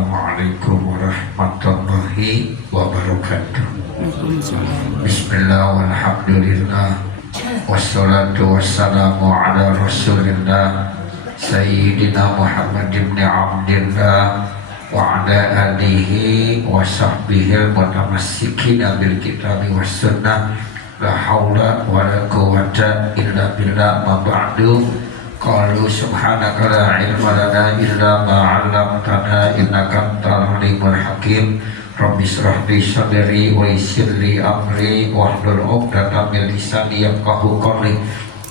Assalamualaikum warahmatullahi wabarakatuh. Bismillah walhamdulillah wassalatu wassalamu ala rasulillah Sayyidina Muhammad ibn Abdillah wa ala alihi wa sahbihi mutamassikin bil kitabi was sunnah la hawla wa la quwwata illa billah ma ba'du. Qalu subhanaka la ilma lana illa ma 'allamtana innaka antal alimul hakim. Rabbi shrah li sadri wa yassir li amri wahlul 'uqdatam min lisani yafqahu qawli.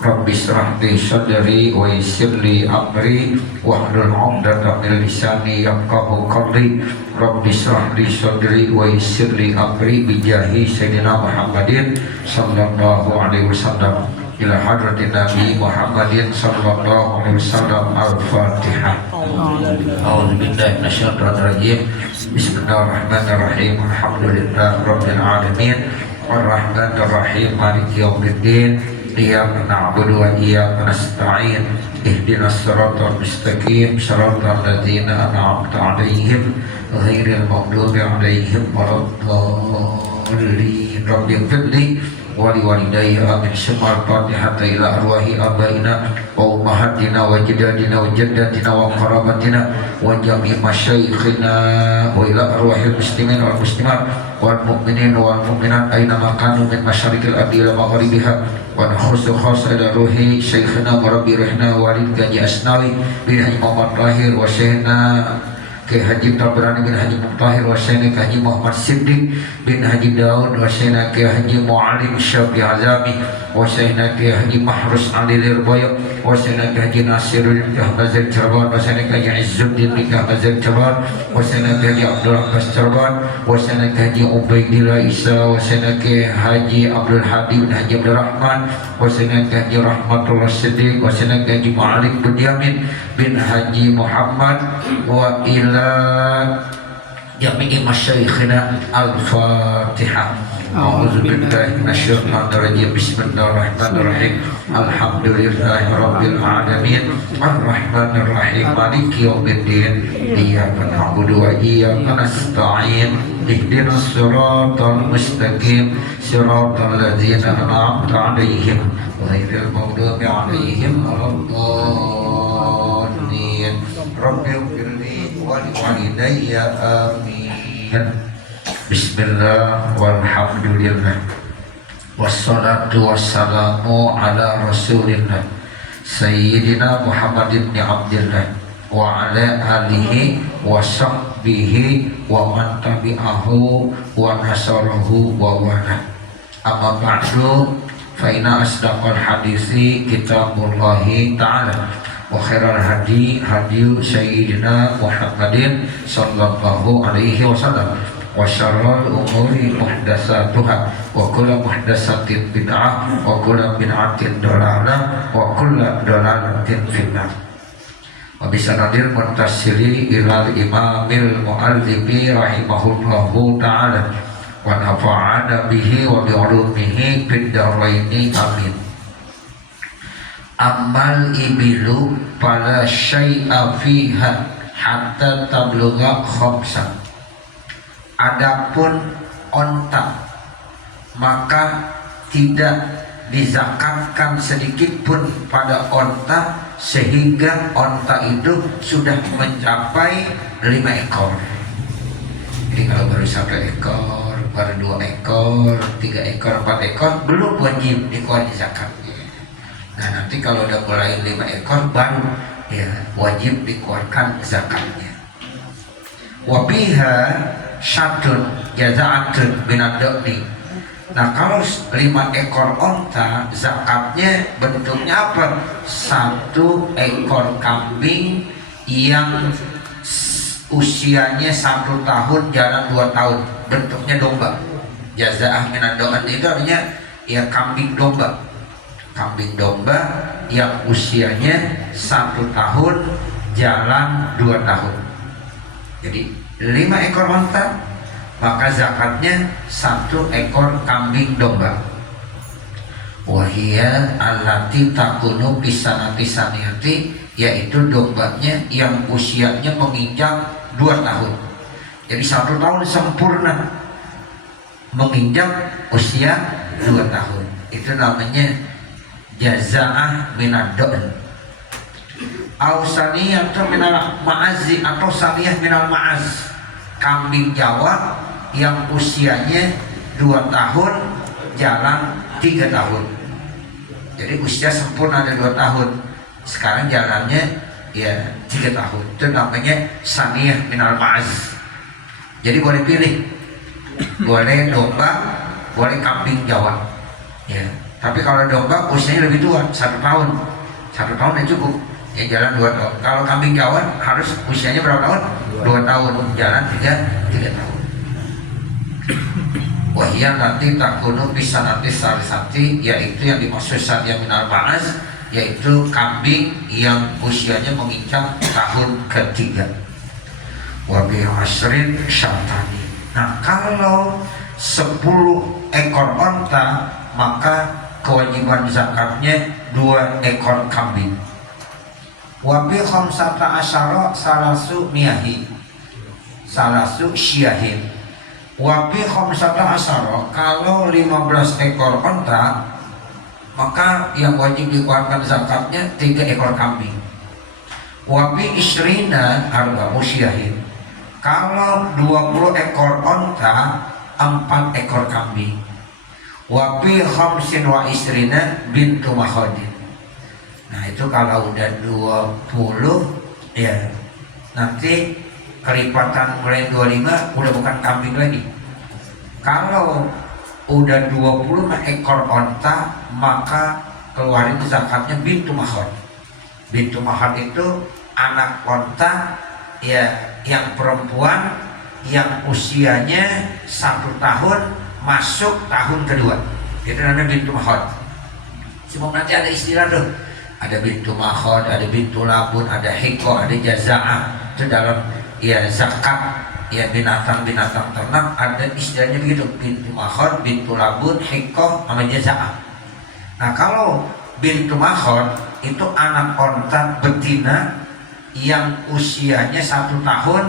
Rabbi shrah li sadri wa yassir li amri wahlul 'uqdatam min lisani yafqahu qawli. Rabbi shrah li sadri wa yassir li amri bi jahi sayyidina Muhammadin sallallahu alaihi wasallam. Ila hadratin Nabi Muhammadin sallallahu alaihi wasallam. Al-Fatihah. A'udzu billahi minasyaitonir rajim. Bismillahirrahmanirrahim. Alhamdulillahi rabbil alamin. Arrahmanir rahim. Maliki yaumiddin. Iyyaka na'budu wa iyyaka nasta'in. Ihdinas siratal mustaqim. Shiratal ladzina an'amta 'alaihim ghairil maghdubi 'alaihim waladdallin. Rabbi ighfirli wali walidayya amin. Syukur Fatihata ila arwahi abaina wa ummahatina wa jadadina wa jaddatina wa qarabatina wa jami' masyayikhina wa ila arwahil muslimin wal muslimat wal mu'minin wal mu'minat aina makanu min masyarikil ardi ila magharibiha wa nakhusu khasa ila ruhi syekhina murabbi rihna walid gaji asnawi bin Haji Muhammad Tahir wa syekhna Ke Haji Tabrani bin Haji Muhtahir wa Sayyidina Ke Haji Muhammad Siddiq bin Haji Daud wa Sayyidina Ke Haji Mu'alim Syafi Azami wa Sayyidina Ke Haji Mahrus Ali Lirboyo wa Sayyidina Ke Haji Nasirul Kahbazir Cerban wa Sayyidina Ke Haji Izzuddin bin Kahbazir Cerban wa Sayyidina Ke Haji Abdul Abbas Cerban wa Sayyidina Ke Haji Ubaidillah Isa wa Sayyidina Ke Haji Abdul Hadi bin Haji Abdul Rahman wa Sayyidina Ke Haji Rahmatullah Siddiq wa Sayyidina Ke Haji Ma'alik Budiamin bin Haji Muhammad wa ila jami'i masyayikhina. Al-Fatihah. A'udzu billahi minasyaitonir rajim. Bismillahirrahmanirrahim. Alhamdulillahi rabbil alamin. Arrahmanir rahim. Maliki yaumiddin. Iyyaka na'budu wa iyyaka nasta'in. Ihdinas siratal mustaqim. Siratal ladzina an'amta 'alaihim ghairil maghdubi 'alaihim waladdallin. Rabbil walidayya amin. Bismillah walhamdulillah wassalatu wassalamu ala rasulillah Sayyidina Muhammad ibn Abdillah wa ala alihi wa sahbihi wa man tabi'ahu wa nasarahu wa wala. Amma ba'du, fa inna asdaqal hadisi kitabullahi ta'ala wa khairal hadi hadiyu sayyidina Muhammadin sallallahu alaihi wasallam wa syarrul umuri muhdatsatuha wa kullu muhdatsatin bid'ah wa kullu bid'atin dhalalah wa kullu dhalalatin finnar. Wa bisanadil muntasili ilal imamil muallifi rahimahullahu ta'ala wa nafa'ana bihi wa bi ulumihi fid dharaini amin. Amal ibilu pada syai'a fiha hatta tablugha khamsa. Adapun onta maka tidak dizakatkan sedikit pun pada onta sehingga onta itu sudah mencapai 5 ekor. Jadi kalau baru 1 ekor, baru 2 ekor, 3 ekor, 4 ekor belum wajib dikeluarkan zakat. Nah nanti kalau udah mulai 5 ekor baru ya wajib dikeluarkan zakatnya. Wabiha syatun jazaatun binadokni. Nah kalau 5 ekor onta zakatnya bentuknya apa? 1 ekor kambing yang usianya 1 tahun jalan 2 tahun, bentuknya domba. Jazaah binadokni itu artinya ya kambing domba. Kambing domba yang usianya 1 tahun jalan 2 tahun. Jadi 5 ekor onta maka zakatnya 1 ekor kambing domba. Wahia allati takunu pisanati saniyati, yaitu dombanya yang usianya menginjak 2 tahun. Jadi 1 tahun sempurna menginjak usia 2 tahun. Itu namanya jaza'ah minad do'n. Au saniyah minal ma'azi, atau saniyah minal ma'az, kambing Jawa yang usianya 2 tahun jalan 3 tahun. Jadi usia sempurna ada 2 tahun, sekarang jalannya ya 3 tahun. Itu namanya saniyah minal ma'az. Jadi boleh pilih, boleh domba, boleh kambing Jawa ya. Tapi kalau domba usianya lebih tua, 1 tahun, 1 tahun ya cukup ya, jalan 2 tahun. Kalau kambing Jawa harus usianya berapa tahun? 2 tahun, jalan 3 tahun. Wahia nanti takunu bisa nanti salisati, yaitu yang dimaksud saniyah minal ma'az, yaitu kambing yang usianya menginjak tahun ketiga. Wabi hasrin syatani. Nah, kalau 10 ekor onta, maka kewajiban zakatnya 2 ekor kambing. Wabi khamsata asyara salasu miyahi, salasu syiahin. Wabi khamsata asyara, kalau 15 ekor onta, maka yang wajib dikeluarkan zakatnya 3 ekor kambing. Wabi isrina arba'u syiahin, kalau 20 ekor onta 4 ekor kambing. Wabi khamsin wa isrina bintu mahodin. Nah itu kalau udah 20 ya, nanti kelipatan mulai 25 udah bukan kambing lagi. Kalau udah 20 ekor onta, maka keluarin zakatnya bintu mahod. Bintu mahod itu anak onta ya, yang perempuan yang usianya 1 tahun masuk tahun kedua, itu namanya bintu mahod. Cuma nanti ada istilah tuh, ada bintu mahod, ada bintu labun, ada hiko, ada jaza'ah. Itu dalam ya zakat ya binatang-binatang ternak ada istilahnya begitu, bintu mahod, bintu labun, hiko, sama jaza'ah. Nah kalau bintu mahod itu anak onta betina yang usianya 1 tahun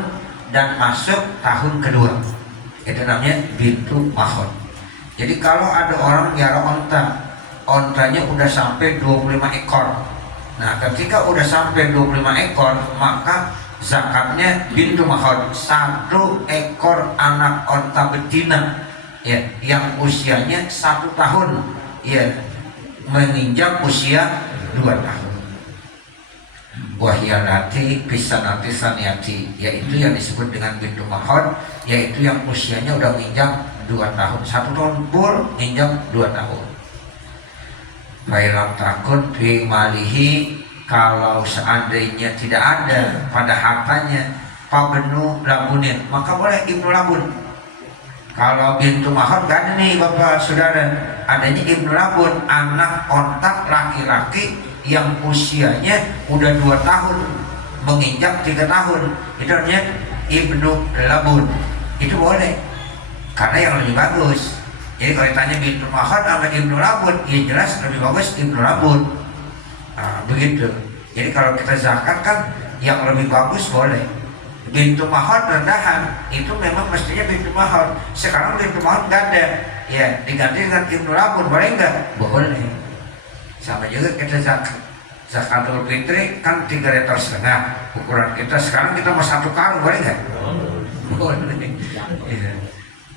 dan masuk tahun kedua, itu namanya bintu mahod. Jadi kalau ada orang melihara onta, ontanya udah sampai 25 ekor. Nah ketika udah sampai 25 ekor, maka zakatnya bintu mahod, 1 ekor anak onta betina ya, yang usianya 1 tahun ya, menginjak usia 2 tahun. Wahyalati bisa nanti saniyati, yaitu yang disebut dengan bintu mahod, yaitu yang usianya udah menginjak 2 tahun, 1 tahun full menginjak 2 tahun. Failam takun fi malihi, kalau seandainya tidak ada pada hartanya pabnu labunin, maka boleh ibnu labun. Kalau bintu mahod gak ada nih bapak saudara, adanya ibnu labun, anak ontak laki-laki yang usianya udah 2 tahun menginjak 3 tahun, itu namanya ibnu labun. Itu boleh, karena yang lebih bagus. Jadi kalau ditanya bintu mahod sama ibnu labun, ya jelas lebih bagus ibnu labun. Nah, begitu. Jadi kalau kita zakat kan yang lebih bagus boleh. Bintu mahod rendahan itu memang mestinya bintu mahod. Sekarang bintu mahod nggak ada, ya diganti dengan ibnu labun, boleh nggak? Boleh. Sama juga kita zakatul fitri kan 3,5 liter ukuran kita. Sekarang kita mau 1 karung, boleh nggak? Boleh. Ya.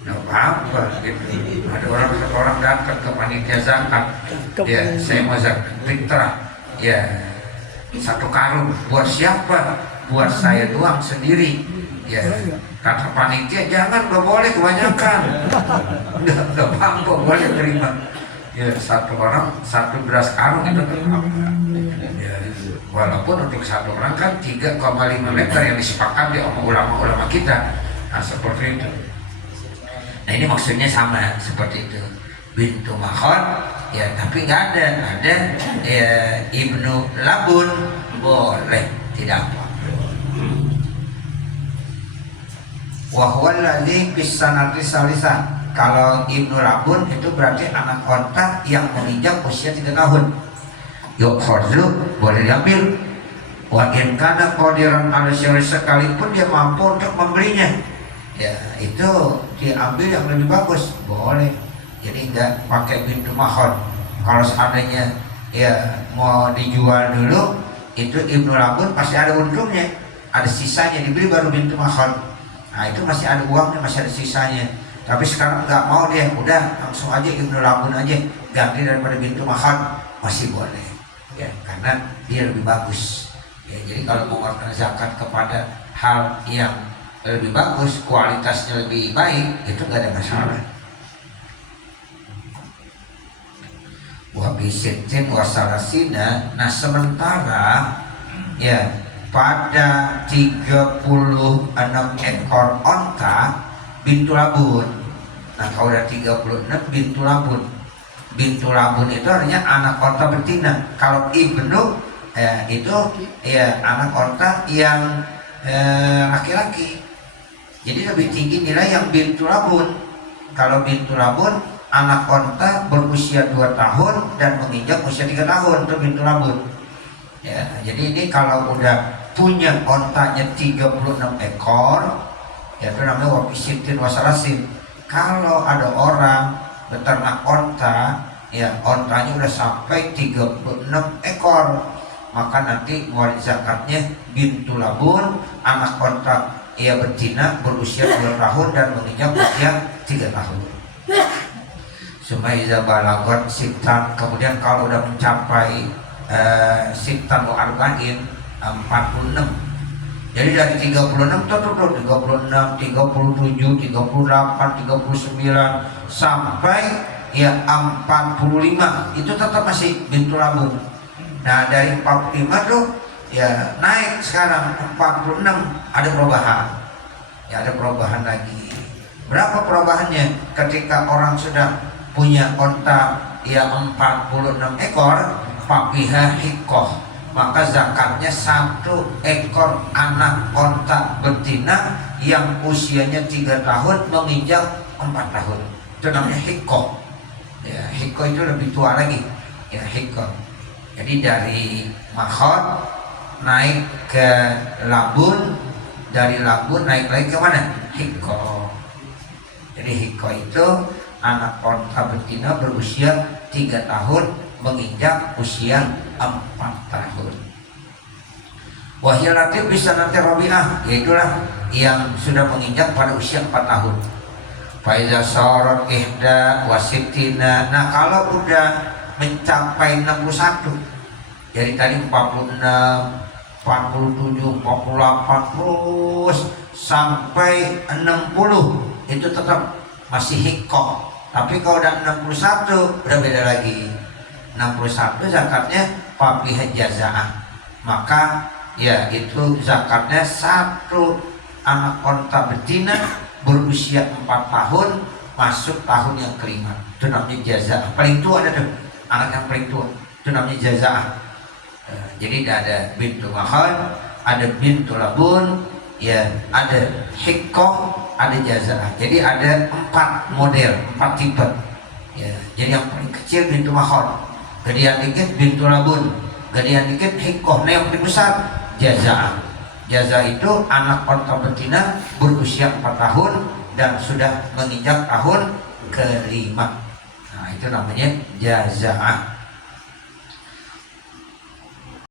Nggak apa-apa gitu. Ada orang datang ke panitia zakat, ya saya mau zakat fitrah, ya 1 karung. Buat siapa? Buat saya doang sendiri. Ya kata panitia jangan, nggak boleh kebanyakan. Nggak apa-apa, boleh terima. Ya 1 orang 1 beras karung itu ya, walaupun untuk 1 orang kan 3,5 liter yang disepakati sama ulama-ulama kita. Nah seperti itu. Nah ini maksudnya sama seperti itu, bintu mahod ya, tapi nggak ada ya, ibnu labun boleh, tidak apa. Wahwal ladzi bisanati salisah, kalau ibnu labun itu berarti anak onta yang menginjak usia 3 tahun. Yuk khorzu boleh diambil, Wa in kana qadiran ala syari, sekalipun dia mampu untuk membelinya, ya itu diambil yang lebih bagus, boleh. Jadi enggak pakai bintu mahon. Kalau seandainya ya mau dijual dulu, itu Ibnu Labun pasti ada untungnya, ada sisanya, dibeli baru bintu mahon. Nah itu masih ada uangnya, masih ada sisanya. Tapi sekarang nggak mau dia, udah langsung aja Ibnu Labun aja, ganti daripada bintu mahon, masih boleh ya, karena dia lebih bagus ya. Jadi kalau mengeluarkan zakat kepada hal yang lebih bagus, kualitasnya lebih baik, itu nggak ada masalah. Wa bisitin wasalasina, nah sementara ya pada 36 ekor onta bintu labun. Nah kalau udah 36 bintu labun, bintu labun itu artinya anak onta betina. Kalau ibnu itu ya anak onta yang laki-laki. Jadi lebih tinggi nilai yang bintu labun. Kalau bintu labun anak onta berusia 2 tahun dan menginjak usia 3 tahun, itu bintu labun ya. Jadi ini kalau udah punya ontanya 36 ekor ya, itu namanya wabisitin wasalasin. Kalau ada orang beternak onta ya, ontanya udah sampai 36 ekor, maka nanti wajib zakatnya bintu labun, anak onta ia betina berusia 2 tahun dan menginjak usia 3 tahun. Sumaiza balagot sitan, kemudian kalau udah mencapai sitan wa arba'in 46. Jadi dari 36 tuh 36, 37, 38, 39 sampai ya 45 itu tetap masih bintu labun. Nah dari 45 tuh ya naik sekarang 46, ada perubahan. Ya ada perubahan lagi. Berapa perubahannya? Ketika orang sudah punya onta ya 46 ekor, papiha hikoh, maka zakatnya 1 ekor anak onta betina yang usianya 3 tahun menginjak 4 tahun. Itu namanya hikoh. Ya, hikoh itu lebih tua lagi. Ya, hikoh. Jadi dari mahon naik ke labun, dari labun naik lagi ke mana? Hikoh. Jadi hikoh itu anak onta betina berusia 3 tahun menginjak usia 4 tahun. Wahilatif bisa nanti Rabi'ah, yaitulah yang sudah menginjak pada usia 4 tahun. Faiza sorot ihda wasitina. Nah kalau udah mencapai 61, jadi tadi 46, 47, 48 terus sampai 60, itu tetap masih hikoh. Tapi kalau udah 61 udah beda lagi. 61 zakatnya papih jazaah, maka ya itu zakatnya 1 anak onta betina berusia 4 tahun masuk tahun yang kelima, itu namanya jazaah. Paling tua ada tuh anak yang paling tua, itu namanya jazaah. Jadi ada bintu mahon, ada bintu labun, ya ada hikoh, ada jazaah. Jadi ada 4 model, 4 tipe ya. Jadi yang paling kecil bintu mahon, gedean dikit bintu labun, gedean dikit hikoh. Nah yang paling besar jazaah. Jazaah itu anak onta betina berusia 4 tahun dan sudah menginjak tahun kelima. Nah itu namanya jazaah.